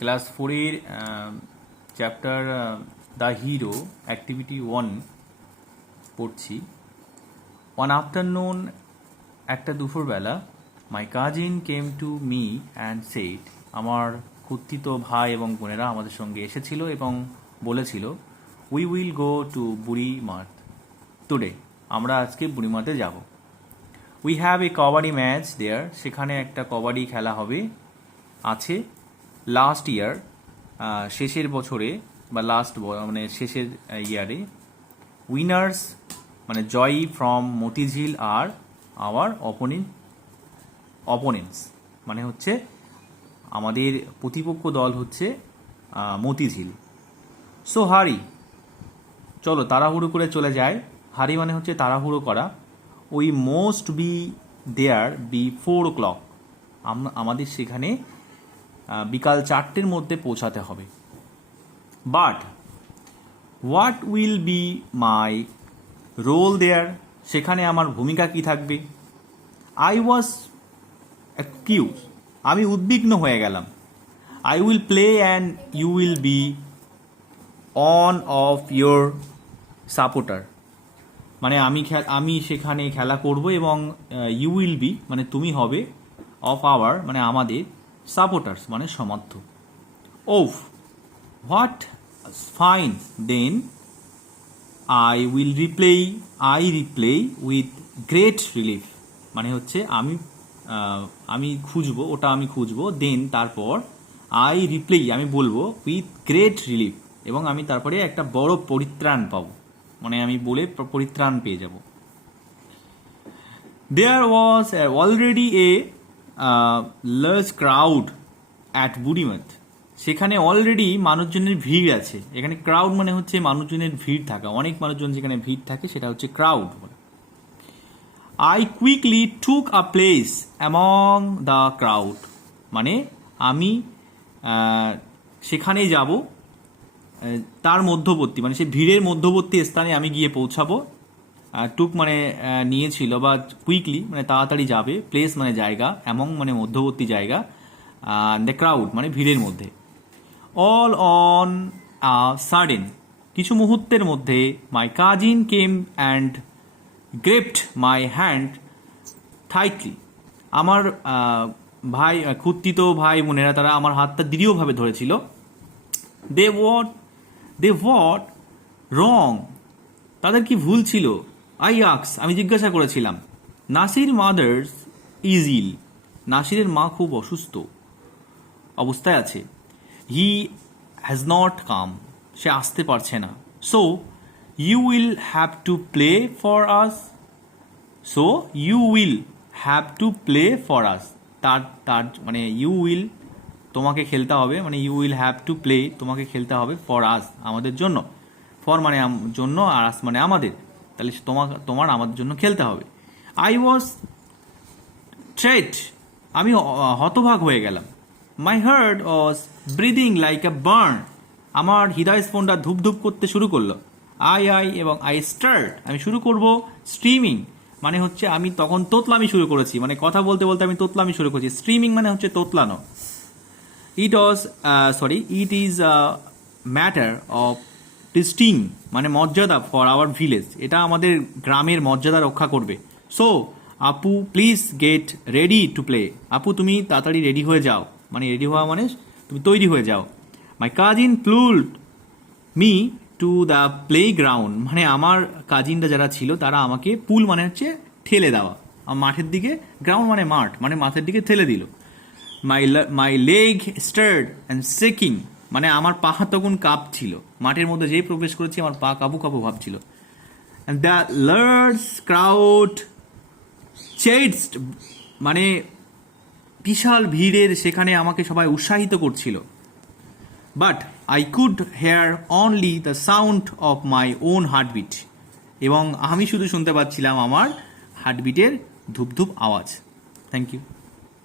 Class 4-এর chapter the hero activity 1 পড়ছি। One afternoon, একটা দুপুরবেলা, my cousin came to me and said, আমার কুত্থিত ভাই এবং বোনেরা আমাদের সঙ্গে এসেছিল এবং বলেছিল, we will go to Burimath today, আমরা আজকে বুড়িমাঠে যাব। We have a kabaddi match there, সেখানে একটা কবাডি খেলা হবে আছে। লাস্ট ইয়ার, শেষের বছরে বা মানে শেষের ইয়ারে, উইনার্স মানে জয়ী ফ্রম মতিঝিল আর আওয়ার অপোনেন্টস মানে হচ্ছে আমাদের প্রতিপক্ষ দল হচ্ছে মতিঝিল। সো হারি, চলো তাড়াহুড়ো করে চলে যায়। হারি মানে হচ্ছে তাড়াহুড়ো করা। We most be there be 4 o'clock, আমাদের সেখানে বিকাল 4টের মধ্যে পৌঁছাতে হবে। But what will be my role there, সেখানে আমার ভূমিকা কি থাকবে? আই ওয়াজ অ্যাকিউজ, আমি উদ্বিগ্ন হয়ে গেলাম। I will play and you will be on of your supporter, মানে আমি সেখানে খেলা করব এবং ইউ উইল বি মানে তুমি হবে, অফ আওয়ার মানে আমাদের, সাপোর্টার্স মানে সমর্থক। Oof what fine then I replay with great relief, মানে হচ্ছে আমি খুঁজবো, ওটা আমি খুঁজবো, দেন তারপর আই রিপ্লে আমি বলবো উইথ গ্রেট রিলিফ, এবং আমি তারপরে একটা বড় পরিত্রাণ পাবো, মানে আমি বলে পরিত্রাণ পেয়ে যাব। There was already a large crowd at Burimath, সেখানে অলরেডি মানুষজনের ভিড় আছে। এখানে ক্রাউড মানে হচ্ছে মানুষজনের ভিড় থাকা, অনেক মানুষজন যেখানে ভিড় থাকে সেটা হচ্ছে crowd. I quickly took a place among the crowd, মানে আমি সেখানে যাব, তার মধ্যবর্তী মানে সেই ভিড়ের মধ্যবর্তী স্থানে আমি গিয়ে পৌঁছাবো। টুক মানে নিয়েছিল, বা কুইকলি মানে তাড়াতাড়ি যাবে, প্লেস মানে জায়গা, অ্যামং মানে মধ্যবর্তী জায়গা, দ্য ক্রাউড মানে ভিড়ের মধ্যে। অল অন আ সাডেন, কিছু মুহূর্তের মধ্যে, my cousin came and gripped my hand tightly, আমার কুত্থিত ভাই বোনেরা তারা আমার হাতটা দৃঢ়ভাবে ধরেছিল। দে হোয়াট রং, তাদের কি ভুল ছিল? আই আক্স, আমি জিজ্ঞাসা করেছিলাম। নাসির মাদার্স ইজ ইল, নাসিরের মা খুব অসুস্থ অবস্থায় আছে। হি হ্যাজ নট কাম, সে আসতে পারছে না। So you will have to play for us, তার মানে ইউ উইল তোমাকে খেলতে হবে, মানে you will have to play তোমাকে খেলতে হবে, ফর আস আমাদের জন্য, ফর মানে জন্য আর আস মানে আমাদের, তাহলে তোমার আমাদের জন্য খেলতে হবে। আই ওয়াজ ট্রেট, আমি হতভাগ হয়ে গেলাম। My heart was breathing like a burn, আমার হৃদয়স্পন্দনটা ধূপধূপ করতে শুরু করলো। আই এবং আই স্টার্ট, আমি শুরু করব। স্ট্রিমিং মানে হচ্ছে আমি তখন তোতলামি শুরু করেছি, মানে কথা বলতে বলতে আমি তোতলামি শুরু করেছি। স্ট্রিমিং মানে হচ্ছে তোতলানো। It is a matter of distinct মানে মর্যাদা ফর আওয়ার ভিলেজ, এটা আমাদের গ্রামের মর্যাদা রক্ষা করবে। সো আপু please get ready to play, আপু তুমি তাড়াতাড়ি রেডি হয়ে যাও, মানে রেডি হওয়া মানে তুমি তৈরি হয়ে যাও। My cousin pulled me to the play ground, মানে আমার কাজিনরা যারা ছিল তারা আমাকে, পুল মানে হচ্ছে ঠেলে দেওয়া, মাঠের দিকে, গ্রাউন্ড মানে মাঠ, মানে মাঠের দিকে ঠেলে দিল। My leg stirred and shaking, মানে আমার পা তখন কাঁপছিল, মাঠের মধ্যে যেই প্রবেশ করেছি আমার পা কাবু কাবু ভাবছিল। দ্য লার্জ ক্রাউড চেস্ট, মানে বিশাল ভিড়ের সেখানে আমাকে সবাই উৎসাহিত করছিল। But I could hear only the sound of my own heartbeat, এবং আমি শুধু শুনতে পাচ্ছিলাম আমার হার্টবিটের ধূপ ধূপ আওয়াজ। Thank you.